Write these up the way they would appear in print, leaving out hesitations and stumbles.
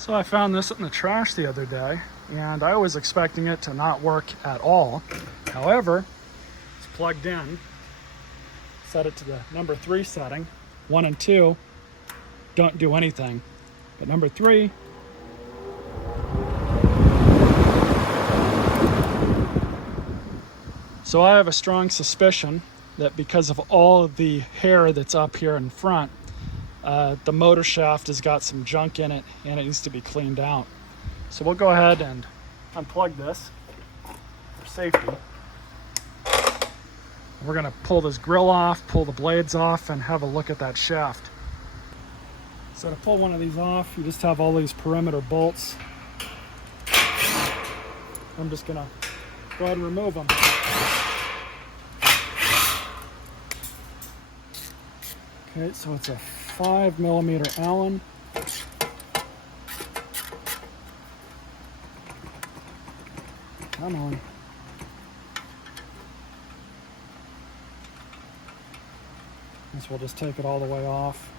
So I found this in the trash the other day, and I was expecting it to not work at all. However, it's plugged in. Set it to the number 3 setting. 1 and 2 don't do anything, but number 3. So I have a strong suspicion that because of all of the hair that's up here in front, the motor shaft has got some junk in it and it needs to be cleaned out. So we'll go ahead and unplug this for safety. We're gonna pull this grill off, pull the blades off, and have a look at that shaft. So to pull one of these off, you just have all these perimeter bolts. I'm just gonna go ahead and remove them. Okay, so it's a 5mm Allen. Come on. Guess we'll just take it all the way off.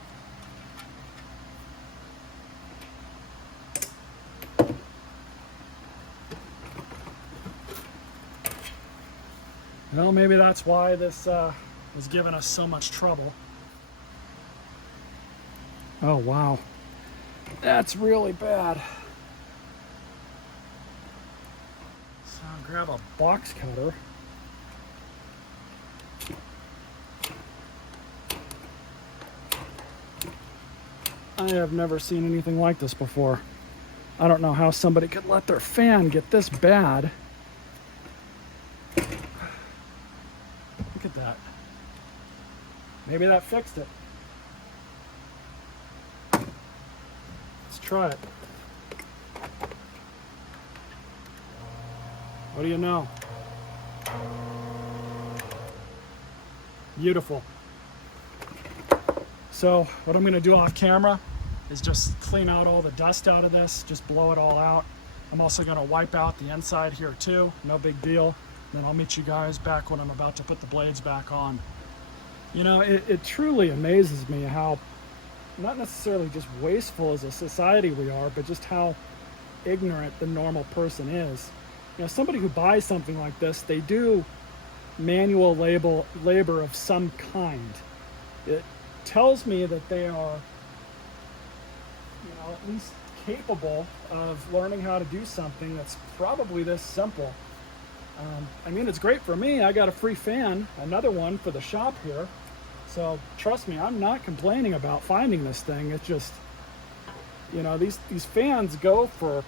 Well, maybe that's why this is giving us so much trouble. Oh, wow. That's really bad. So I'll grab a box cutter. I have never seen anything like this before. I don't know how somebody could let their fan get this bad. Look at that. Maybe that fixed it. Try it. What do you know? Beautiful. So what I'm going to do off camera is just clean out all the dust out of this, just blow it all out. I'm also going to wipe out the inside here too, no big deal. Then I'll meet you guys back when I'm about to put the blades back on. You know, it truly amazes me how not necessarily just wasteful as a society we are, but just how ignorant the normal person is. You know, somebody who buys something like this, they do manual labor of some kind. It tells me that they are, you know, at least capable of learning how to do something that's probably this simple. I mean, it's great for me. I got a free fan, another one for the shop here. So trust me, I'm not complaining about finding this thing. It's just, you know, these fans go for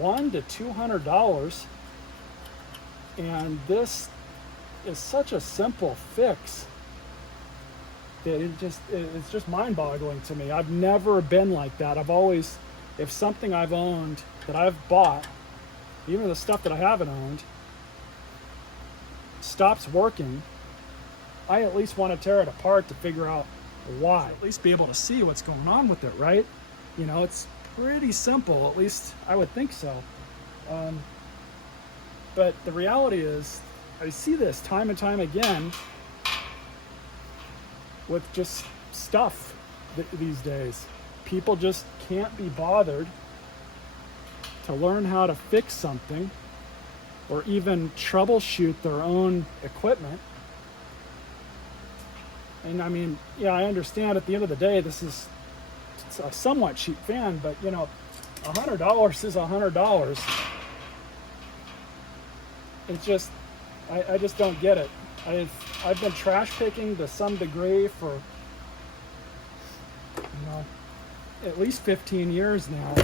$100 to $200, and this is such a simple fix that it's just mind-boggling to me. I've never been like that. I've always, if something I've owned that I've bought, even the stuff that I haven't owned, stops working, I at least want to tear it apart to figure out why. At least be able to see what's going on with it, right? You know, it's pretty simple, at least I would think so. But the reality is, I see this time and time again with just stuff these days. People just can't be bothered to learn how to fix something or even troubleshoot their own equipment. And I mean, yeah, I understand at the end of the day, it's a somewhat cheap fan, but you know, $100 is $100. It's just, I just don't get it. I've been trash picking to some degree for, you know, at least 15 years now.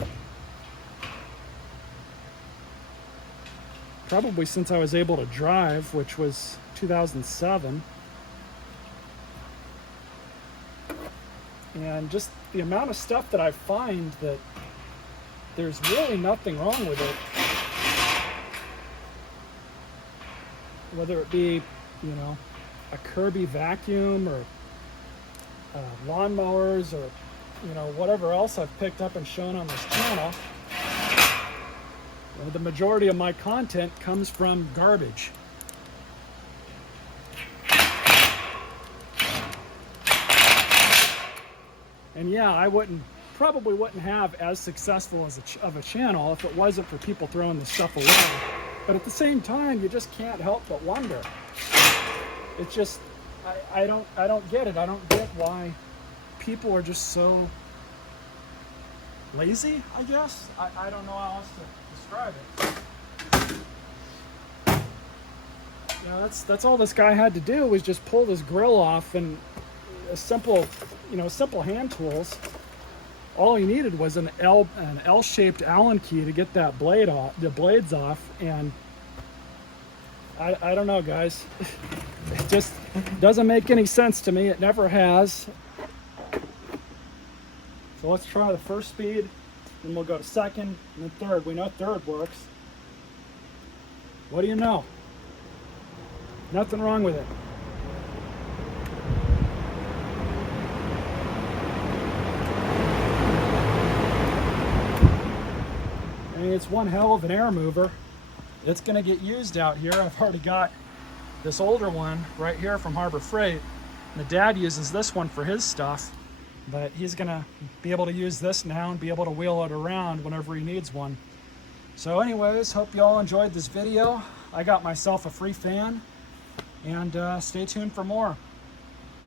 Probably since I was able to drive, which was 2007. And just the amount of stuff that I find that there's really nothing wrong with it. Whether it be, you know, a Kirby vacuum or lawnmowers or, you know, whatever else I've picked up and shown on this channel. You know, the majority of my content comes from garbage. And yeah, I wouldn't probably wouldn't have as successful as of a channel if it wasn't for people throwing this stuff away. But at the same time, you just can't help but wonder. It's just, I don't get it. I don't get why people are just so lazy, I guess. I don't know how else to describe it. You know, that's all this guy had to do was just pull this grill off, and a simple, simple hand tools. All he needed was an L-shaped Allen key to get that blade off, the blades off, and I don't know, guys. It just doesn't make any sense to me. It never has. So let's try the first speed, then we'll go to second, and then third. We know third works. What do you know? Nothing wrong with it. I mean, it's one hell of an air mover. It's going to get used out here. I've already got this older one right here from Harbor Freight. The dad uses this one for his stuff, but he's going to be able to use this now and be able to wheel it around whenever he needs one. So anyways, hope you all enjoyed this video. I got myself a free fan, and stay tuned for more.